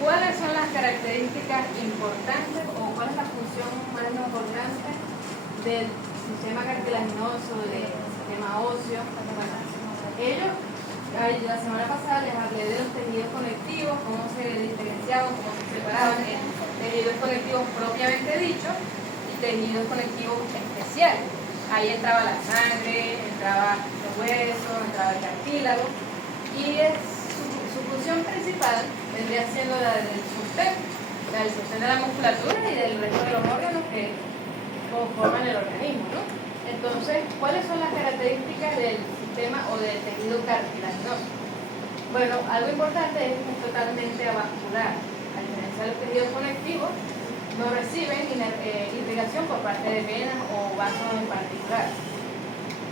¿Cuáles son las características importantes o cuál es la función más importante del sistema cartilaginoso, del sistema óseo? Bueno, la semana pasada les hablé de los tejidos conectivos, cómo se diferenciaban, cómo se separaban en tejidos conectivos propiamente dichos y tejidos conectivos especiales. Ahí entraba la sangre, entraba los huesos, entraba el cartílago y su función principal vendría siendo la del sostén de la musculatura y del resto de los órganos que conforman el organismo, ¿no? Entonces, ¿cuáles son las características del sistema o del tejido cartilaginoso? Bueno, algo importante es que es totalmente avascular. A diferencia de los tejidos conectivos, no reciben irrigación por parte de venas o vasos en particular.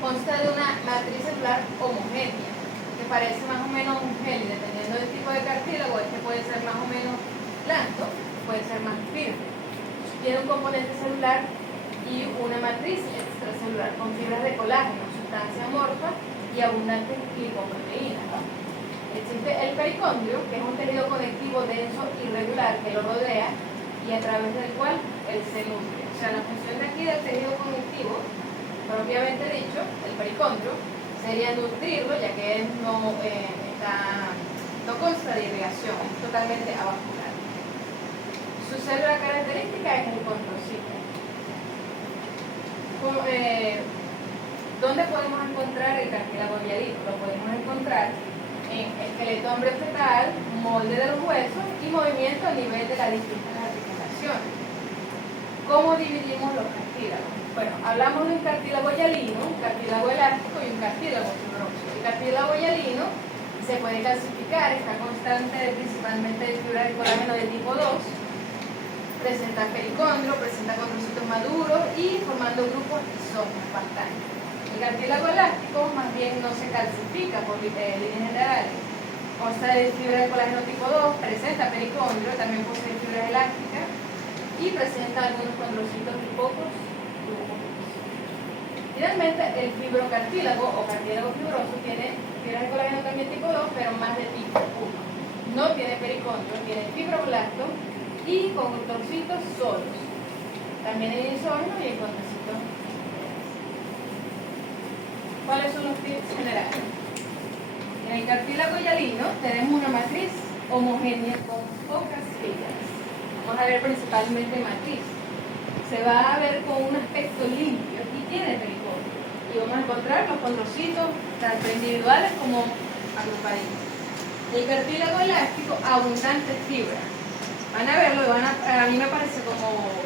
Consta de una matriz celular homogénea, que parece más o menos un gel, y dependiendo del tipo de cartílago, este puede ser más o menos blando, puede ser más firme. Tiene un componente celular y una matriz extracelular con fibras de colágeno, sustancia amorfa y abundantes glicoproteínas, ¿no? Existe el pericondrio, que es un tejido conectivo denso y regular que lo rodea y a través del cual él se nutre. O sea, la función de aquí del tejido conectivo, propiamente dicho, el pericondrio, sería nutrirlo, ya que él no consta de irrigación, es totalmente avascular. Su célula característica es el condrocito. ¿Dónde podemos encontrar el cartílago hialino? Lo podemos encontrar en esqueleto embriofetal, molde de los huesos y movimiento a nivel de las distintas articulaciones. ¿Cómo dividimos los cartílagos? Bueno, hablamos de un cartílago hialino, un cartílago elástico y un cartílago fibroso. El cartílago hialino se puede clasificar, está constante principalmente de fibra de colágeno de tipo 2, presenta pericondrio, presenta condrocitos maduros y formando grupos isómeros bastante. El cartílago elástico más bien no se calcifica por líneas generales. Consta de fibra de colágeno tipo 2, presenta pericondrio, también posee fibras elásticas y presenta algunos condrocitos y pocos grupos. Finalmente, el fibrocartílago o cartílago fibroso tiene fibras de colágeno también tipo 2, pero más de tipo 1. No tiene pericondrio, tiene fibroblasto y condrocitos solos. También hay isómeros y hay condrocitos. ¿Cuáles son los tips generales? En el cartílago hialino tenemos una matriz homogénea con pocas fibras. Vamos a ver principalmente matriz. Se va a ver con un aspecto limpio y tiene pericondrio. Y vamos a encontrar los condrocitos tanto individuales como agrupaditos. El cartílago elástico, abundantes fibras. Van a verlo y a mí me parece como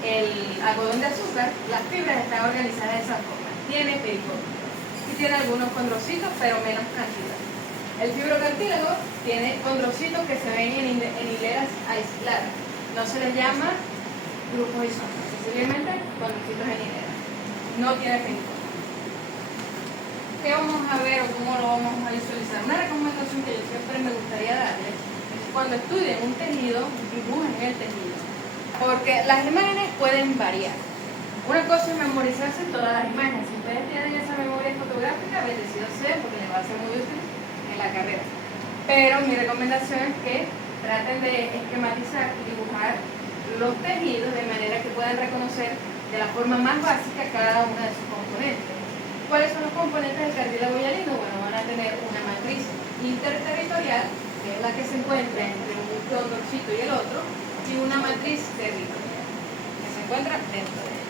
el algodón de azúcar. Las fibras están organizadas de esa forma. Tiene pericondrio. Y tiene algunos condrocitos, pero menos cantidad. El fibrocartílago tiene condrocitos que se ven en hileras aisladas. No se les llama grupos isómeros, simplemente condrocitos en hilera. No tiene pericondrio. ¿Qué vamos a ver o cómo lo vamos a visualizar? Una recomendación que yo siempre me gustaría darles es que cuando estudien un tejido, dibujen el tejido. Porque las imágenes pueden variar. Una cosa es memorizarse todas las imágenes. Si ustedes tienen esa memoria fotográfica, bendecido sea, porque les va a ser muy útil en la carrera. Pero mi recomendación es que traten de esquematizar y dibujar los tejidos de manera que puedan reconocer de la forma más básica cada una de sus componentes. ¿Cuáles son los componentes del cartílago hialino? Bueno, van a tener una matriz interterritorial, que es la que se encuentra entre un condrocito y el otro, y una matriz territorial, que se encuentra dentro de él.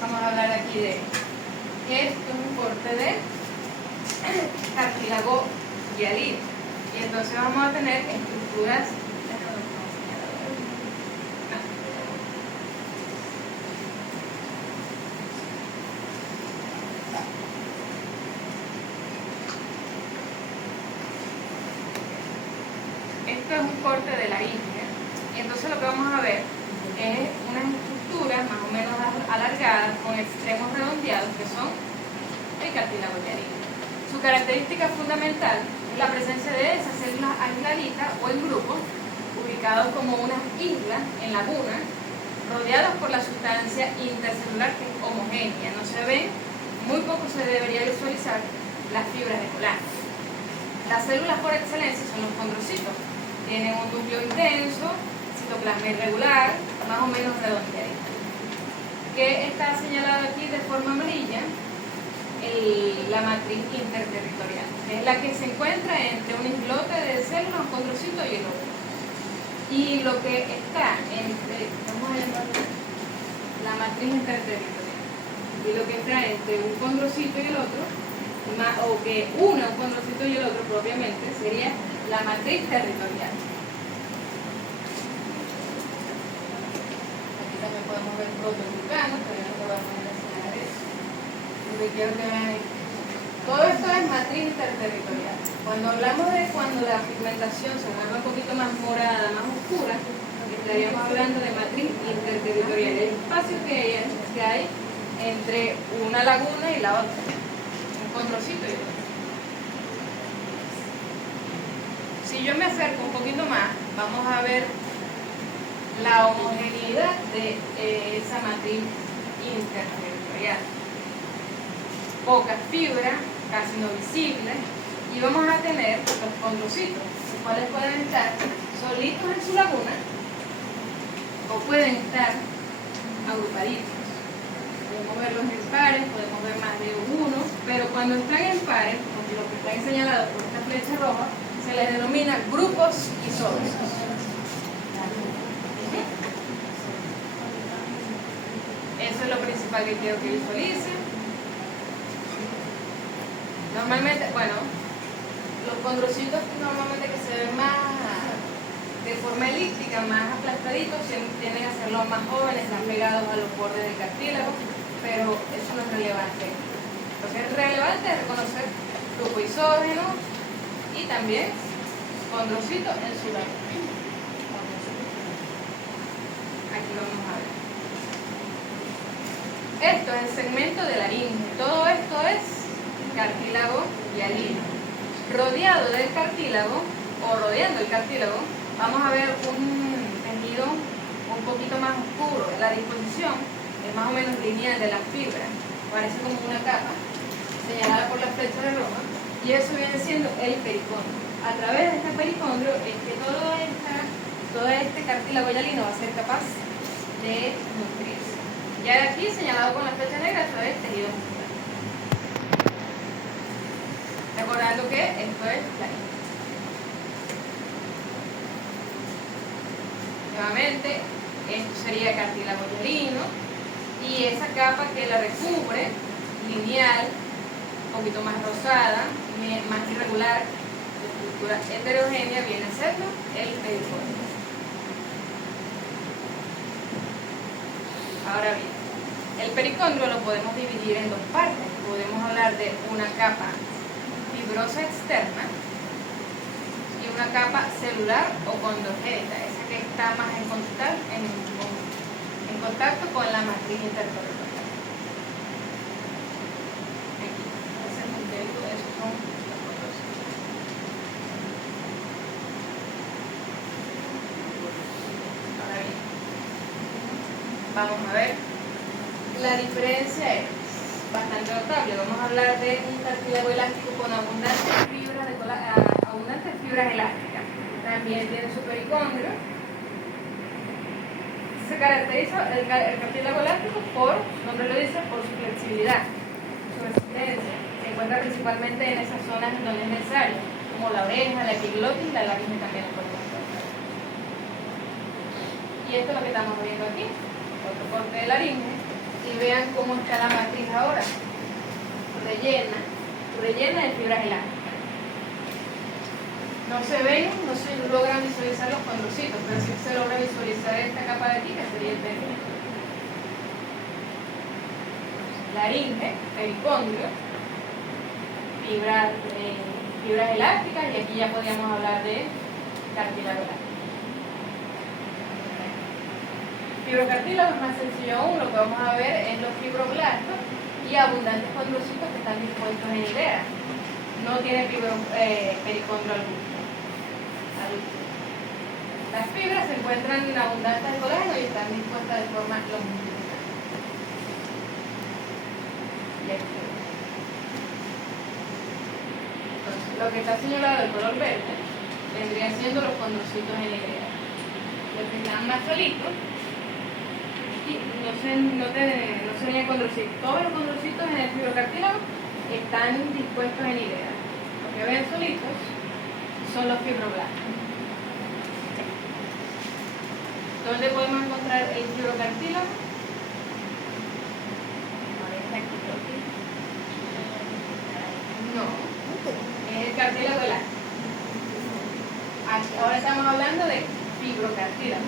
Vamos a hablar aquí de esto, es un corte de cartílago hialino. Y entonces vamos a tener estructuras. Esto es un corte de la ingle. Y entonces lo que vamos a ver es unas estructuras más o menos alargadas con extremos redondeados que son el cartílago hialino. Su característica fundamental es la presencia de esas células aisladitas o en grupos ubicados como unas islas en lagunas rodeadas por la sustancia intercelular que es homogénea. No se ven, muy poco se debería visualizar las fibras de colágeno. Las células por excelencia son los condrocitos. Tienen un núcleo intenso, citoplasma irregular, más o menos redondeadito. ¿Qué está señalado aquí de forma amarilla? La matriz interterritorial, que es la que se encuentra entre un islote de células, un condrocito y el otro. Y lo que está entre, vamos a llamarlo la matriz interterritorial, y lo que está entre un condrocito y el otro, o que une un condrocito y el otro propiamente, sería la matriz territorial. Aquí también podemos ver protoglucano, pero no te voy a poner a enseñar eso. Lo que quiero que vean es todo esto es matriz interterritorial. Cuando hablamos de cuando la pigmentación se vuelve un poquito más morada, más oscura, estaríamos hablando de matriz interterritorial, el espacio que hay entre una laguna y la otra, un condrocito y otro. Si yo me acerco un poquito más, vamos a ver la homogeneidad de esa matriz interterritorial. Pocas fibras, casi no visibles, y vamos a tener los condrocitos, los cuales pueden estar solitos en su laguna o pueden estar agrupaditos. Podemos verlos en pares, podemos ver más de uno, pero cuando están en pares, porque lo que están señalados por esta flecha roja, se les denomina grupos isódosos. Eso es lo principal que quiero que visualicen. Normalmente, bueno, los condrocitos normalmente que se ven más de forma elíptica, más aplastaditos, tienden a ser los más jóvenes, están pegados a los bordes del cartílago, pero eso no es relevante. Lo que es relevante es reconocer grupo isógeno y también condrocito en su lado. Aquí vamos a ver. Esto es el segmento de laringe. Todo esto es cartílago hialino. Rodeado del cartílago, o rodeando el cartílago, vamos a ver un tejido un poquito más oscuro. La disposición es más o menos lineal de las fibras, parece como una capa señalada por la flecha de Roma, y eso viene siendo el pericondrio. A través de este pericondrio es que todo este cartílago hialino va a ser capaz de nutrirse. Ya de aquí, señalado con la flecha negra, eso es tejido muscular. Recordando que esto es la isla. Nuevamente, esto sería cartílago hialino y esa capa que la recubre, lineal, un poquito más rosada, más irregular, de estructura heterogénea, viene a ser el pericondrio. Ahora bien, el pericondrio lo podemos dividir en dos partes. Podemos hablar de una capa fibrosa externa y una capa celular o condrogénita, esa que está más en contacto con la matriz interterritorial. Aquí, ese es un tejido, esos son los condrocitos. Ahora bien, vamos a ver, la diferencia es bastante notable. Vamos a hablar de un cartílago elástico con abundantes fibras elásticas. También tiene su pericondrio. Se caracteriza el cartílago elástico por, su nombre lo dice, por su flexibilidad, su resistencia. Se encuentra principalmente en esas zonas donde es necesario, como la oreja, la epiglotis y la laringe también lo podemos encontrar. Y esto es lo que estamos viendo aquí, otro corte de laringe. Y vean cómo está la matriz ahora, rellena de fibras elásticas. No se logran visualizar los condrocitos, pero sí se logra visualizar esta capa de aquí, que sería el pericondrio. Laringe, pericondrio, fibras elásticas, y aquí ya podríamos hablar de cartílago elástico. Fibrocartílago es más sencillo aún, lo que vamos a ver es los fibroblastos y abundantes condrocitos que están dispuestos en hilera. No tiene pericondrio alguno. Las fibras se encuentran abundantes de colágeno y están dispuestas de forma longitudinal. Entonces, lo que está señalado de color verde vendría siendo los condrocitos en Y. Los que están más solitos, no serían condrocitos. Todos los condrocitos en el fibrocartílago están dispuestos en Y. Los que ven solitos son los fibroblastos. ¿Dónde podemos encontrar el fibrocartílago? No, es el cartílago elástico. Ahora estamos hablando de fibrocartílago.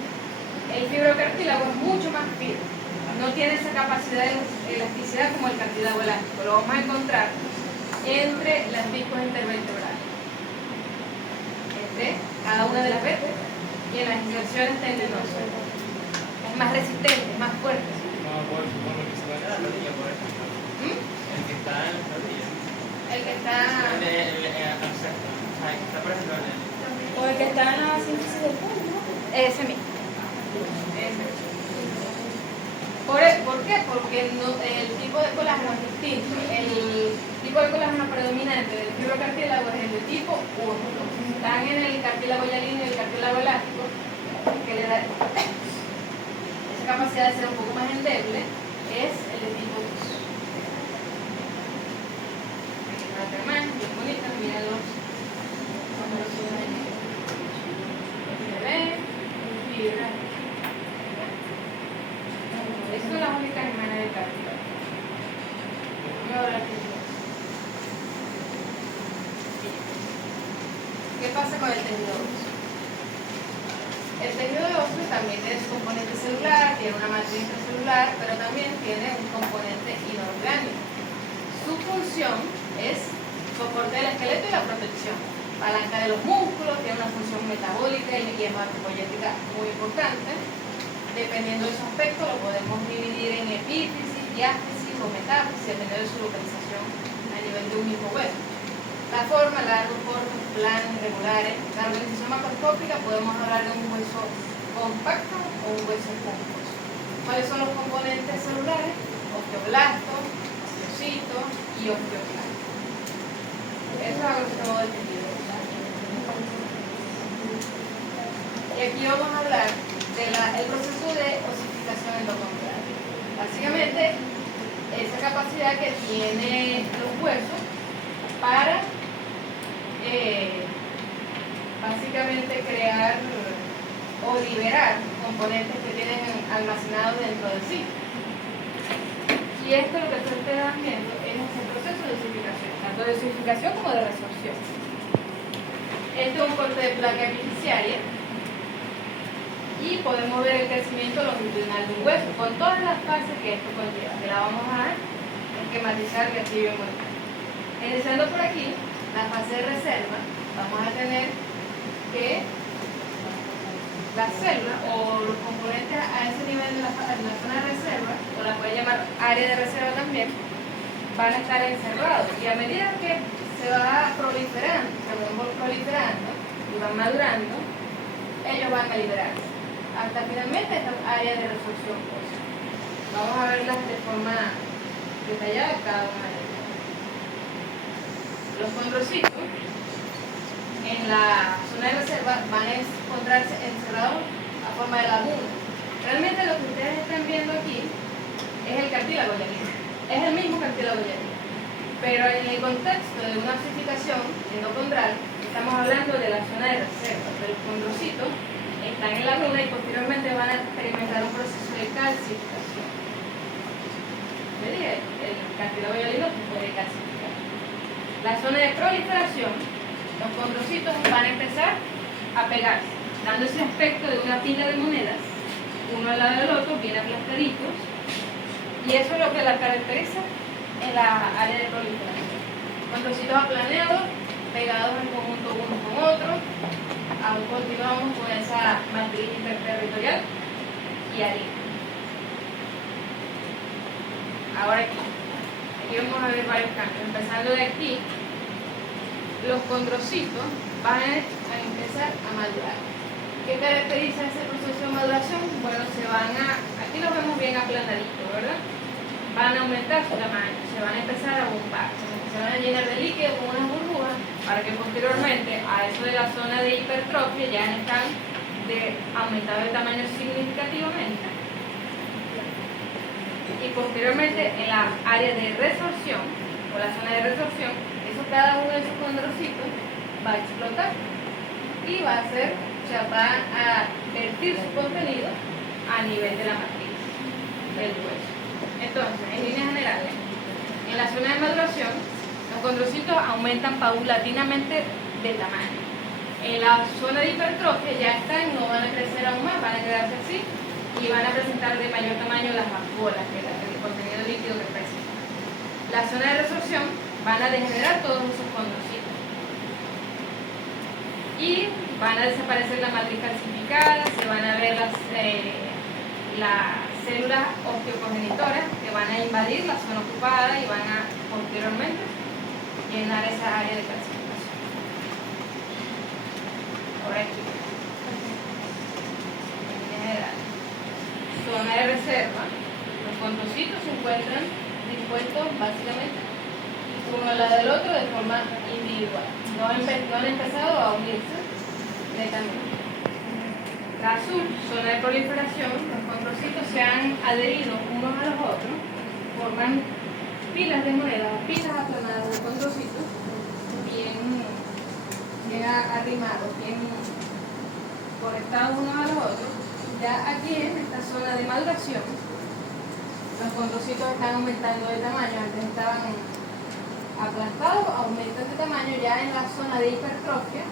El fibrocartílago es mucho más firme, no tiene esa capacidad de elasticidad como el cartílago elástico. Lo vamos a encontrar entre las discos intervertebrales, entre cada una de las vértebras y en las inserciones tendinosas. Es más resistente, es más fuerte. El que está en las rodillas. El que está... por ejemplo, O el que está en la síntesis del fondo, ¿no? Ese mismo. ¿Por qué? Porque el tipo de colágeno es distinto. El tipo de colágeno predominante del fibrocartílago es el de tipo 1. Están en el cartílago hialino y el cartílago elástico, que le da esa capacidad de ser un poco más endeble, es el de tipo 2. Las demás, bien bonitas, miren los se ven, fibra. Estas son las únicas imágenes del cartílago. ¿Qué pasa con el tejido óseo? El tejido óseo también tiene su componente celular, tiene una matriz intracelular, pero también tiene un componente inorgánico. Su función es soporte del esqueleto y la protección. Palanca de los músculos, tiene una función metabólica y hematopoyética muy importante. Dependiendo de su aspecto, lo podemos dividir en epífisis, diáfisis o metáfisis, dependiendo de su localización a nivel de un mismo hueso. La forma, largo, corto, plano, irregulares. La organización macroscópica, podemos hablar de un hueso compacto o un hueso esponjoso. ¿Cuáles son los componentes celulares? Osteoblastos, osteocitos y osteoclastos. Eso es a grosso modo del tejido. Y aquí vamos a hablar del proceso de osificación endocondral. Básicamente, esa capacidad que tiene los huesos para básicamente crear o liberar componentes que tienen almacenados dentro de sí. Y esto lo que ustedes están viendo es ese proceso de osificación, tanto de osificación como de resorción. Este es un corte de placa epifisiaria y podemos ver el crecimiento longitudinal de un hueso con todas las fases que esto conlleva, que la vamos a esquematizar que aquí vemos. Iniciando por aquí, la fase de reserva, vamos a tener que la célula o los componentes a ese nivel en la zona de reserva, o la puede llamar área de reserva también, van a estar encerrados. Y a medida que se va proliferando, y van madurando, ellos van a liberarse. Hasta finalmente esta área de resorción ósea. Vamos a verlas de forma detallada cada una de ellas. Los condrocitos en la zona de reserva van a encontrarse encerrados a forma de laguna. Realmente lo que ustedes están viendo aquí es el cartílago hialino. Es el mismo cartílago hialino. Pero en el contexto de una osificación endocondral, estamos hablando de la zona de reserva. Pero los condrocitos están en la laguna y posteriormente van a experimentar un proceso de calcificación. ¿Me dije? El cartílago hialino se puede calcificar. La zona de proliferación, los condrocitos van a empezar a pegarse, dando ese aspecto de una pila de monedas, uno al lado del otro, bien aplastaditos, y eso es lo que la caracteriza en la área de proliferación. Condrocitos aplaneados, pegados en conjunto uno con otro, aún continuamos con esa matriz interterritorial y harina. Ahora aquí vamos a ver varios cambios. Empezando de aquí, los condrocitos van a empezar a madurar. ¿Qué caracteriza ese proceso de maduración? Bueno, aquí los vemos bien aplanaditos, ¿verdad? Van a aumentar su tamaño, se van a empezar a bombar, se van a se van a llenar de líquido con unas burbujas para que posteriormente a eso de la zona de hipertrofia ya están aumentado de tamaño significativamente. Y posteriormente en la área de resorción o la zona de resorción, cada uno de esos condrocitos va a explotar y va a vertir su contenido a nivel de la matriz del hueso. Entonces, en líneas generales, en la zona de maduración, los condrocitos aumentan paulatinamente de tamaño. En la zona de hipertrofia ya están, no van a crecer aún más, van a quedarse así y van a presentar de mayor tamaño las vacuolas, que es el contenido líquido que presenta. La zona de resorción van a degenerar todos esos condrocitos y van a desaparecer la matriz calcificada, se van a ver las células osteoprogenitoras que van a invadir la zona ocupada y van a posteriormente llenar esa área de calcificación. Ahora aquí, en general, zona de reserva, los condrocitos se encuentran dispuestos básicamente uno al lado del otro de forma individual. No han empezado a unirse netamente. La azul, zona de proliferación, los condrocitos se han adherido unos a los otros, forman pilas de monedas, pilas aplanadas de condrocitos, bien arrimados, bien conectados unos a los otros. Ya aquí en esta zona de maduración, los condrocitos están aumentando de tamaño, antes estaban aplastados, aumentan de tamaño, ya en la zona de hipertrofia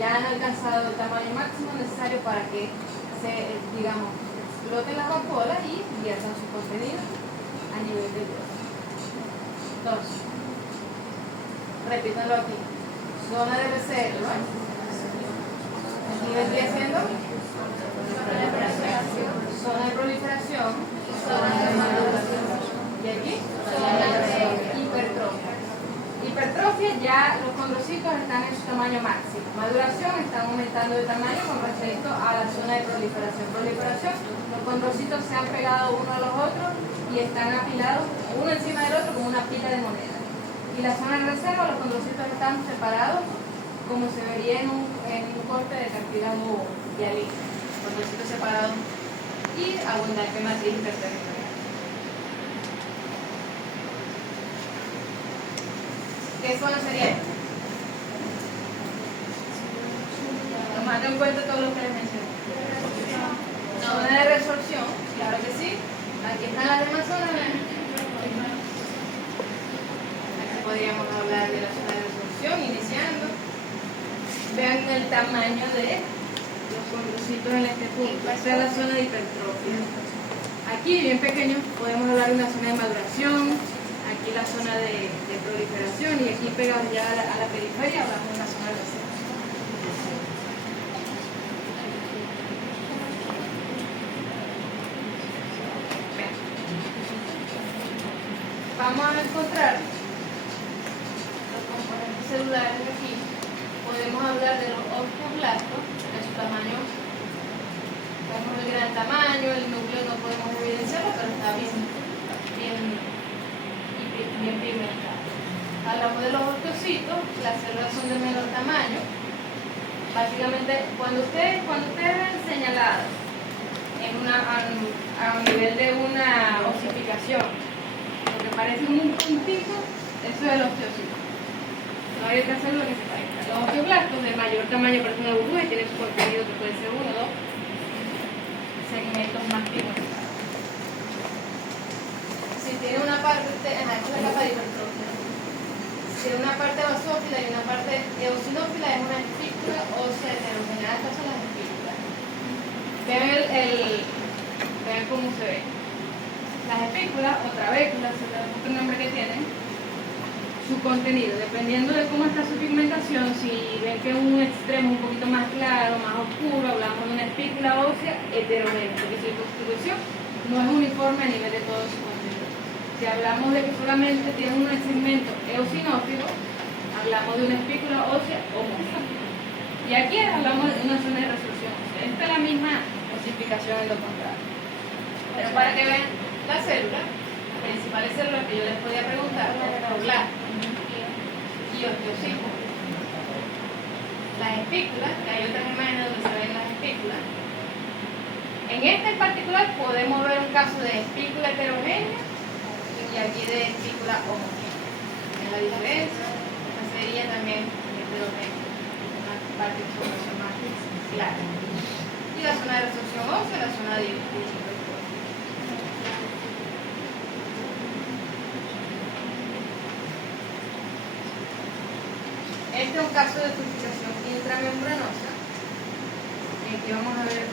ya han alcanzado el tamaño máximo necesario para que exploten las vacuolas y viertan su contenido a nivel del hueso. Entonces, repítanlo aquí. Zona de reserva. Aquí vendría siendo zona de proliferación, zona de maduración. Y aquí, zona de hipertrofia. Hipertrofia, ya los condrocitos están en su tamaño máximo. Maduración, están aumentando de tamaño con respecto a la zona de proliferación. Proliferación, los condrocitos se han pegado uno a los otros y están apilados uno encima del otro como una pila de monedas. Y la zona de reserva, los condrocitos están separados como se vería en un corte de cartílago hialino. Condrocitos separados y abundante matriz interterritorial. ¿Qué zona sería esta? Tomando en cuenta todo lo que les mencioné. Zona de resorción, claro que sí. Aquí están las demás zonas. Aquí podríamos hablar de la zona de resorción, iniciando. Vean el tamaño de los condrocitos en este punto. Esta es la zona de hipertrofia. Aquí, bien pequeño, podemos hablar de una zona de maduración. Aquí la zona de proliferación y aquí pegados ya a la periferia hablamos de una zona de reserva. Vamos a encontrar los componentes celulares aquí. Podemos hablar de los osteoblastos, de su tamaño. Vemos el gran tamaño, el núcleo no podemos evidenciarlo, pero está bien pigmentado. Hablamos de los osteocitos, las células son de menor tamaño. Básicamente, cuando ustedes ven señaladas a un nivel de una osificación, lo que parece un puntito, eso es el osteocito. No hay otra célula que se parezca. Los osteoblastos de mayor tamaño parecen una burbuja y tienen su contenido que puede ser uno o dos segmentos más pigmentados. Si tiene una parte, esta es la capa de hipertrofia. Si tiene una parte basófila y una parte eosinófila, es una espícula ósea heterogénea. Estas son las espículas. Vean cómo se ve. Las espículas o trabéculas, es otro nombre que tienen, su contenido, dependiendo de cómo está su pigmentación. Si ven que un extremo un poquito más claro, más oscuro, hablamos de una espícula ósea heterogénea, porque su distribución no es uniforme a nivel de todo su contenido. Si hablamos de que solamente tiene un segmento eosinófilo, hablamos de una espícula ósea homofílica. Y aquí hablamos de una zona de resorción. Esta es la misma osificación en lo contrario. Pero para que vean la célula, las principales células que yo les podía preguntar, los osteoblastos. y osteocitos. Las espículas, que hay otras imágenes donde se ven las espículas. En esta en particular podemos ver un caso de espícula heterogénea y aquí de espícula homogénea. En la diferencia, esta sería también heterogénea, una parte de formación más clara. Y la zona de resorción ósea, la zona de este es un caso de ossificación intramembranosa. Y aquí vamos a ver,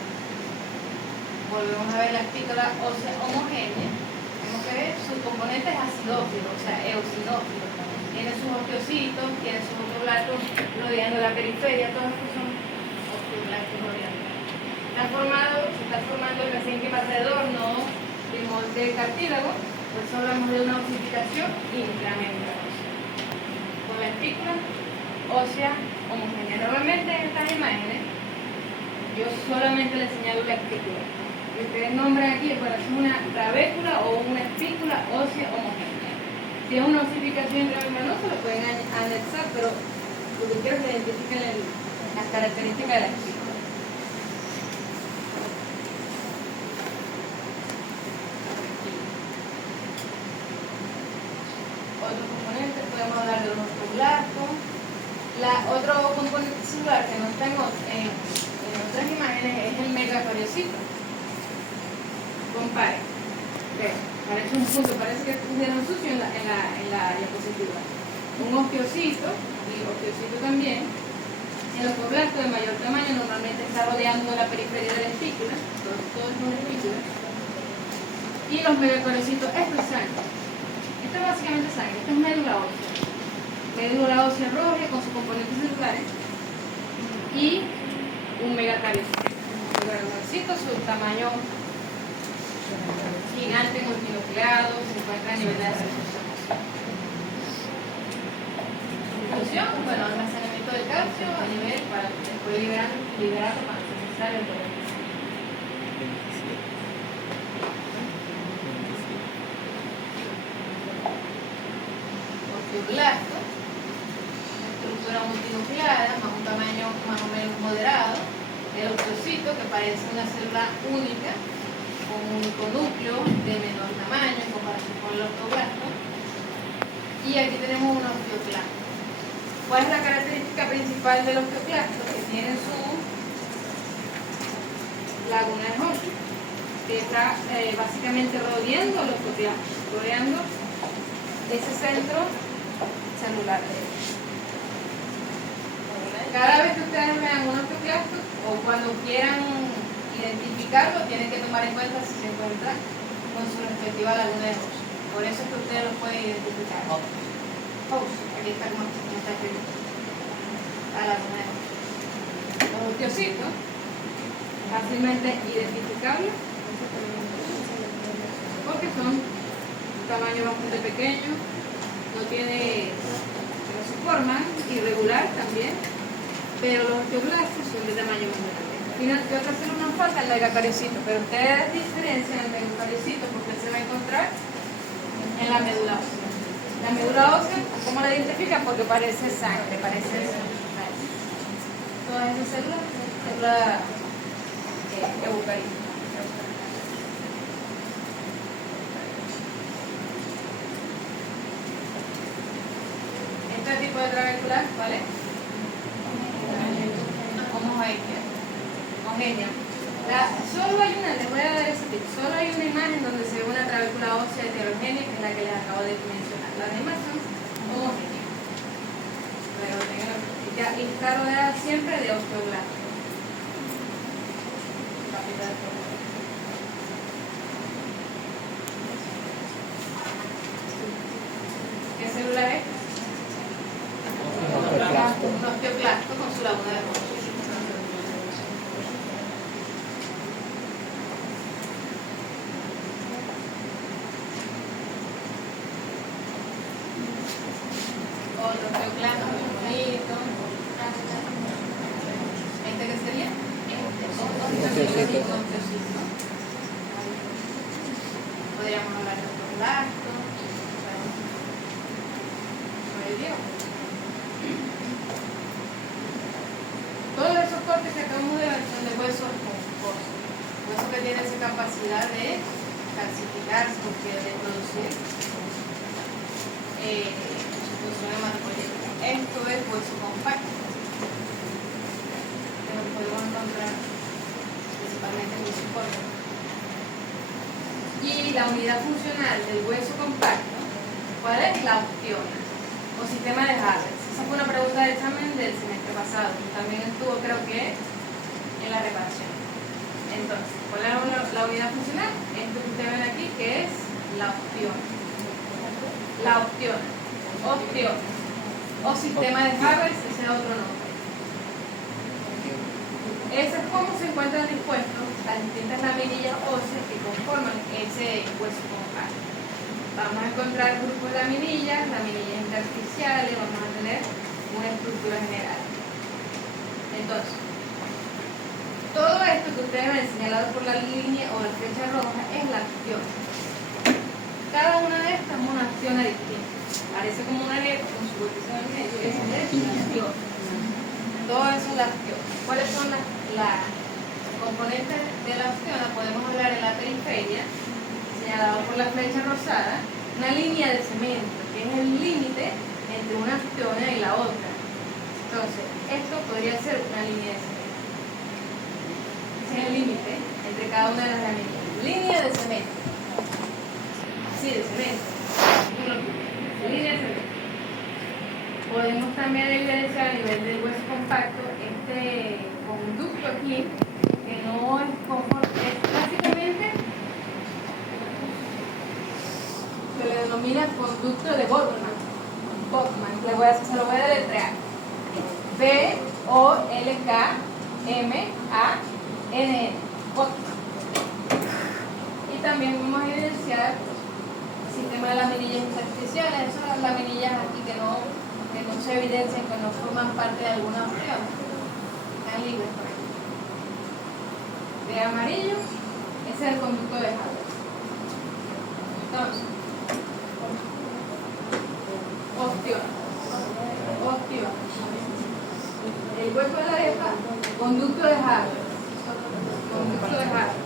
volvemos a ver la espícula ósea homogénea. Vemos que su componente es acidófilo, o sea, eosinófilo. Tiene sus osteocitos, tiene sus osteoblastos rodeando la periferia, todos estos son osteoblastos rodeando. Se está formando el mesénquima alrededor, no el molde cartílago, por eso hablamos de una ossificación intramembranosa. Con la espícula ósea homogénea. Normalmente en estas imágenes yo solamente les señalo la espícula. Y ustedes nombran aquí, bueno, es una trabécula o una espícula ósea homogénea. Si es una ossificación intramembranosa lo pueden anexar, pero lo que quiero es que identifiquen las características de la espícula. Otro componente, podemos hablar de los osteoblastos. Otro componente celular que no está en otras imágenes es el megacariocito. Compare. Parece un punto, parece que pusieron sucio en la diapositiva. Un osteocito, y osteocito también. El osteoblasto de mayor tamaño normalmente está rodeando la periferia de la espícula, todos son espículas. Y los megacariocitos, esto es sangre. Esto es básicamente sangre, esto es médula ósea. Médula ósea roja con sus componentes celulares y un megacariocito. Un megacariocito, su tamaño gigante multinucleado, se encuentra a nivel de la resorción. Función, bueno, almacenamiento de calcio a nivel para después liberarlo para suministrar el organismo. Osteoblasto, estructura multinucleada, más un tamaño más o menos moderado. El osteocito, que parece una célula única, con un único núcleo de menor tamaño en comparación con el osteoblasto. Y aquí tenemos un osteoclasto. ¿Cuál es la característica principal del osteoclasto? Que tiene su laguna de Hodgkin, que está básicamente rodeando el osteoclasto, rodeando ese centro celular. Cada vez que ustedes vean un osteoclasto o cuando quieran identificarlo, tienen que tomar en cuenta si se encuentra con su respectiva laguna de Hodgkin. Por eso es que ustedes lo pueden identificar. Aquí está como está escrito. La laguna de Hodgkin. Los osteocitos, fácilmente identificables, porque son un tamaño bastante pequeño, no se forman irregular también, pero los osteoblastos son de tamaño más grande. Y ¿qué otra célula nos falta? El megacariocito, pero ustedes diferencian el megacariocito porque se va a encontrar en la médula ósea. La médula ósea, ¿cómo la identifican? Porque parece sangre, parece todas esas células, células eucariota. Este tipo de trabéculas, ¿vale? Homogénea. Solo hay una, les voy a dar ese tip, solo hay una imagen donde se ve una trabécula ósea heterogénea, que es la que les acabo de mencionar. Las demás son homogéneas. Pero y está rodeada siempre de osteoblastos. ¿Qué célula es? Un osteoclasto con su laguna de Hodgkin. Otro osteoclasto muy bonito. ¿Este qué sería? Osteocito. Podríamos hablar de osteoblasto. hueso esponjoso, hueso que tiene esa capacidad de calcificarse, porque de producir función hematopoyética. Esto es hueso compacto, que lo podemos encontrar principalmente en hueso corto. Y la unidad funcional del hueso compacto, ¿cuál es? La ostiona o sistema de Havertz. Esa fue una pregunta de examen del semestre pasado, también estuvo, creo que, en la reparación. Entonces, ¿cuál es la unidad funcional? Esto que ustedes ven aquí, que es la ostiona. La ostiona, ostiona o sistema de Havertz, ese es otro nombre. Ese es cómo se encuentran dispuestos las distintas laminillas óseas que conforman ese hueso compacto. Vamos a encontrar grupos de laminillas intersticiales, vamos a tener una estructura general. Entonces, todo esto que ustedes ven señalado por la línea o la flecha roja es la ostiona. Cada una de estas es una ostiona distinta. Parece como una letra con su vertical en medio, esa es la ostiona. Todo eso es la ostiona. ¿Cuáles son las componentes de la ostiona? Podemos hablar en la periferia, señalado por la flecha rosada, una línea de cemento, que es el límite entre una ostiona y la otra. Entonces, esto podría ser una línea de cemento. Ese es el límite entre cada una de las laminillas. Línea de cemento. Así, de cemento. Línea de cemento. Podemos también evidenciar a nivel del hueso compacto este conducto aquí, que no es conforme, es básicamente se le denomina conducto de Boltzmann. Se lo voy a deletrear. B-O-L-K-M-A-N-N. Boltzmann. Y también vamos a evidenciar el sistema de laminillas intersticiales. Esas son las laminillas aquí que no se evidencian, que no forman parte de alguna opción. Están libres por ahí. De amarillo, ese es el conducto de Havertz. Entonces, ostiona. El hueso de la arepa, conducto de Havertz. Conducto de Havertz.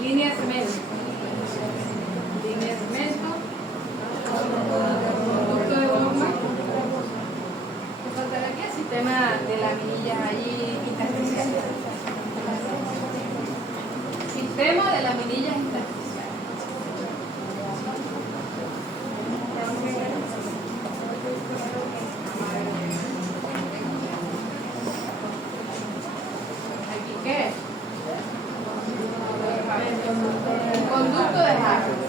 Línea de cemento. Línea de cemento. Conducto de bomba. ¿Qué faltará aquí? El sistema de laminillas allí intersticiales. Sistema de laminillas intersticiales. ¿Aquí qué es? El conducto de Havertz.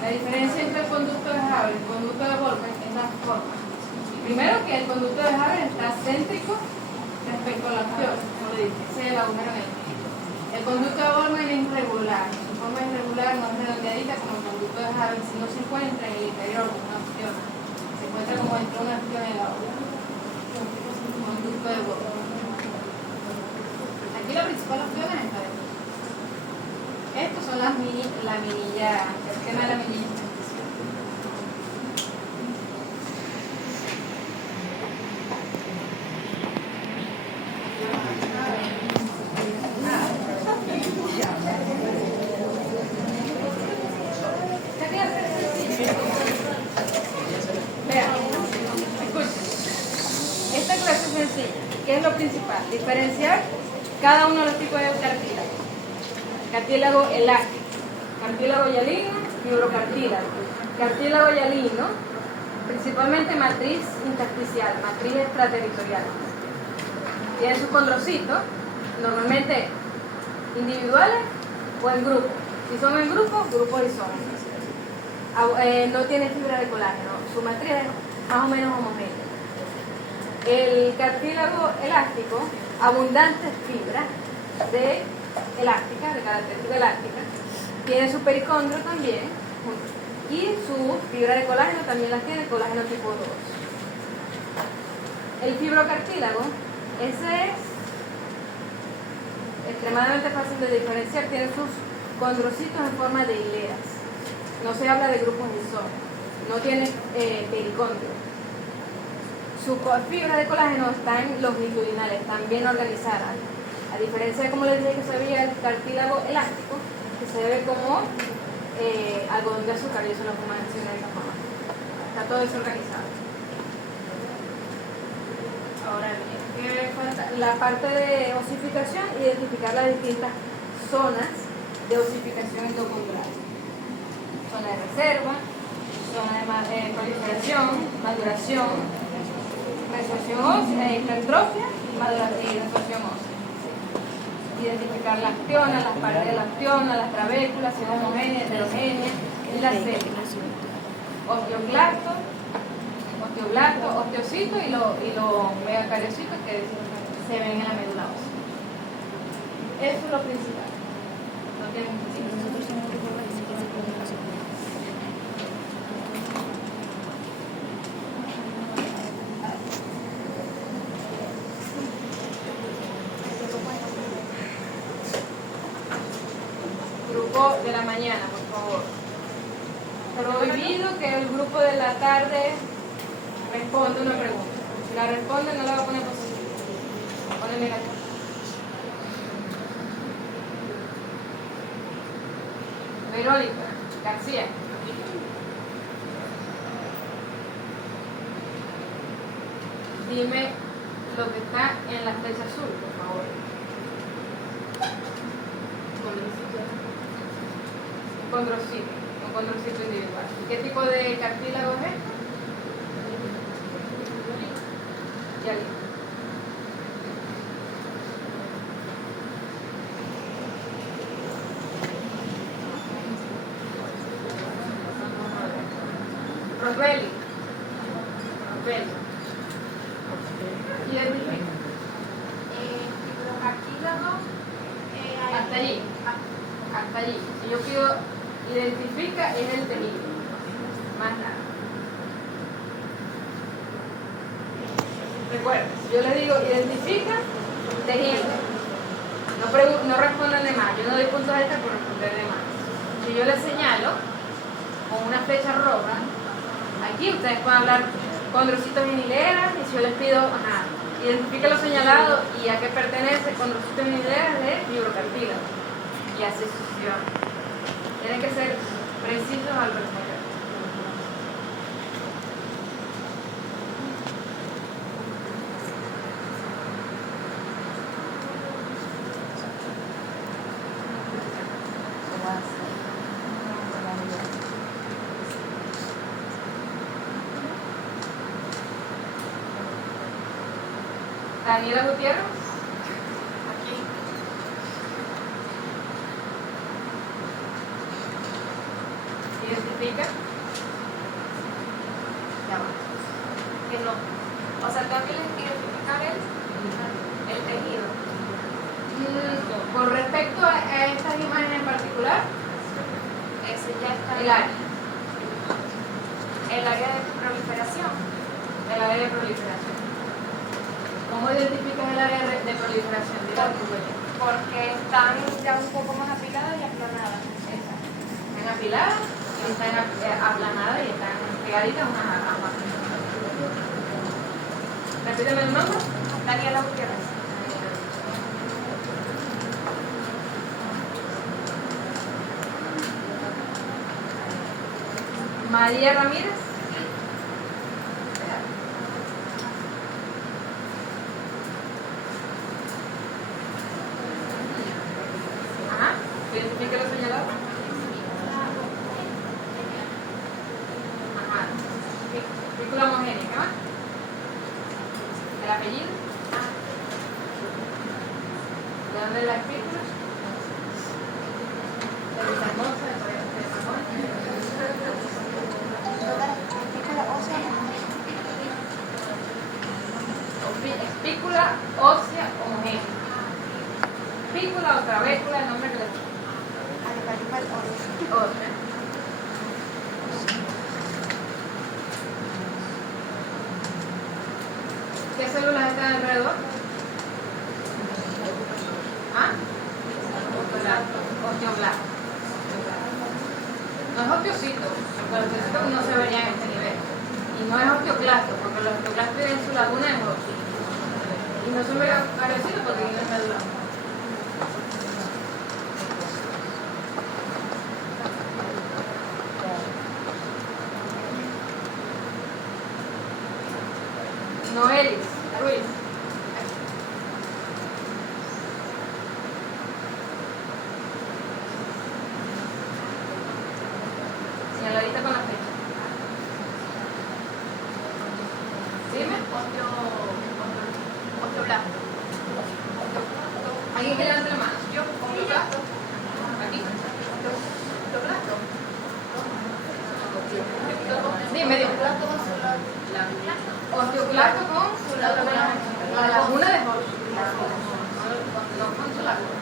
La diferencia entre el conducto de Havertz y el conducto de Boltzmann es la forma. Primero, que el conducto de Havertz está céntrico respecto a la ostiona, como le dije, ese es el agujero en el medio. El conducto de Boltzmann es irregular, su forma es irregular, no es redondeadita como el conducto de Havertz, si no se encuentra en el interior de una ostiona, se encuentra como entre una ostiona y la otra. Conducto de Boltzmann. Aquí la principal ostiona es esta de aquí. Estos son las laminillas, el sistema de laminillas intersticiales. Esta clase es sencilla. Vean, escuchen. Esta clase es sencilla. ¿Qué es lo principal? Diferenciar cada uno de los tipos de cartílago. Cartílago elástico, cartílago hialino, fibrocartílago. Cartílago hialino, principalmente matriz intersticial, matriz extraterritorial. Tiene sus condrocitos, normalmente individuales o en grupos. Si son en grupos, grupos isómeros. No tiene fibra de colágeno, su matriz es más o menos homogénea. El cartílago elástico, abundantes fibras de característica elástica, tiene su pericondrio también y su fibra de colágeno también las tiene, colágeno tipo 2. El fibrocartílago, ese es extremadamente fácil de diferenciar, tiene sus condrocitos en forma de hileras, no se habla de grupos isómeros, no tiene pericondrio. fibras de colágeno están longitudinales, están bien organizadas. A diferencia de como les dije que se veía el cartílago elástico, que se ve como algodón de azúcar, y eso lo mencioné de esa forma. Está todo desorganizado. Ahora bien, ¿qué falta? La parte de osificación, identificar las distintas zonas de osificación endocondural. Zona de reserva, zona de proliferación, maduración, resorción ósea, hipertrofia y resorción ósea. Identificar las pionas, las partes de las pionas, las trabéculas, si es homogénea, heterogénea, y las células. Osteoblasto, osteocito y los megacariocitos que se ven en la médula ósea. Eso es lo principal. No tienen grupo de la mañana, por favor. Prohibido que el grupo de la tarde responda una pregunta. Si la responde, no la va a poner positiva. Pone negativa. Verónica García. Dime lo que está en la flecha azul, por favor. Condrocito, un condrocito individual. ¿Qué tipo de cartílago es esto? Hialino. Rosbelli. Identifica. Fibrocartílago. Hasta allí. Hasta allí. Si yo pido identifica, es el tejido. Más nada. Recuerda, si yo le digo identifica, tejido. No respondan de más. Yo no doy puntos extra por responder de más. Si yo le señalo con una flecha roja, aquí ustedes pueden hablar condrocitos en hileras, y si yo les pido, identifique lo señalado y a qué pertenece condrocitos en hileras de fibrocartílago. Y así sucesivamente. Tienen que ser precisos al responder. Daniela Gutiérrez. Aquí. Identifica. Ya va. Que no. O sea, tengo que identificar el tejido. Con respecto a estas imágenes en particular, Ese ya está. el área. El área de proliferación. El área de proliferación. ¿Cómo identificas el área de proliferación? Porque están ya un poco más apiladas y aplanadas. Exacto. Están apiladas, están aplanadas y están pegaditas unas a otras. Repíteme el nombre. Daniela Gutiérrez. María Ramírez. Identifique lo señalado. Espícula homogénea, ¿qué más? ¿El apellido? ¿De dónde es la espícula? De Vista Hermosa, de Zamora. Espícula ósea homogénea. Espícula o trabécula, el nombre que le doy. Ósea. ¿Qué células están alrededor? Osteoblasto. No es osteocito, los osteocitos no se verían en este nivel. Y Y no es osteoclasto, porque los osteoclastos tienen su laguna de Hodgkin. Y no son parecidos porque tienen médula. Noelis, Ruiz. Señaladita con la fecha. Dime. Osteoblasto. ¿Alguien que levante la mano? Yo, osteoblasto. Aquí. Osteoblasto. Dime, dime. Osteoclasto con la laguna de Hodgkin. No con su laguna.